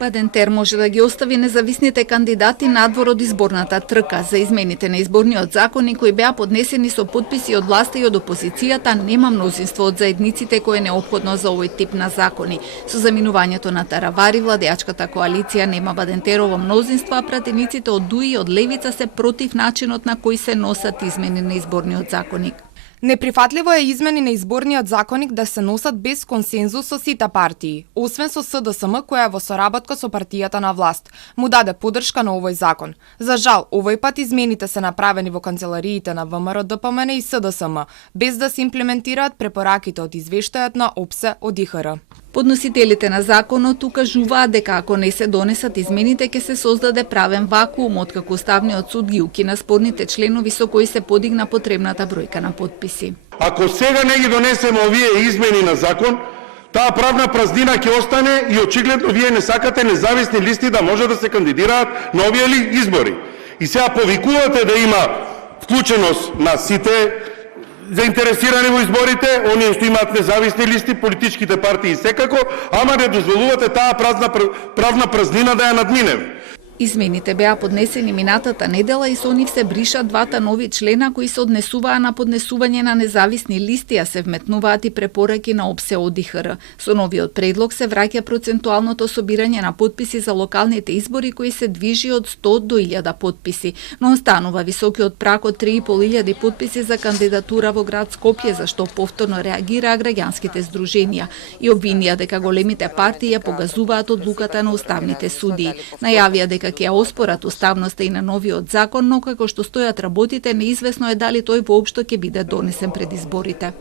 Бадентер може да ги остави независните кандидати надвор од изборната трка. За измените на изборниот закони кои беа поднесени со подписи од власта и од опозицијата нема мнозинство од заедниците кои е неопходно за овој тип на закони. Со заминувањето на Таравари, владеачката коалиција нема Бадентерово мнозинство, а пратениците од ДУИ и од Левица се против начинот на кој се носат измени на изборниот законник. Неприфатливо е измени на изборниот законник да се носат без консензус со сите партии, освен со СДСМ која е во соработка со партијата на власт. Му даде поддршка на овој закон. За жал, овој пат измените се направени во канцелариите на ВМРО, ДПМН и СДСМ, без да се имплементираат препораките од извештајот на ОПСЕ од ИХР. Подносителите на законот укажуваат дека ако не се донесат измените ќе се создаде правен вакуум откако Уставниот суд ги укина спорните членови со кои се подигна потребната бројка на подписи. Ако сега не ги донесеме овие измени на закон, таа правна празнина ќе остане и очигледно вие не сакате независни листи да може да се кандидираат на овие избори. И сега повикувате да има вклученост на сите заинтересирани во изборите, оние што имаат независни листи, политичките партии секако, ама не дозволувате таа правна празнина да ја надминеме. Измените беа поднесени минатата недела и со нив се бришат двата нови члена кои се однесуваа на поднесување на независни листи, а се вметнуваат и препораки на ОПСЕ од ИХР. Со новиот предлог се враќа процентуалното собирање на подписи за локалните избори кои се движи од 100 до 1000 подписи, но останува високиот праг од 3500 подписи за кандидатура во град Скопје, за што повторно реагираа граѓанските здруженија и обвинија дека големите партии ја погазуваат одлуката на уставните судии. Најавија дека ќе ја оспорат уставноста и на новиот закон, но како што стојат работите, неизвестно е дали тој воопшто ќе биде донесен пред изборите.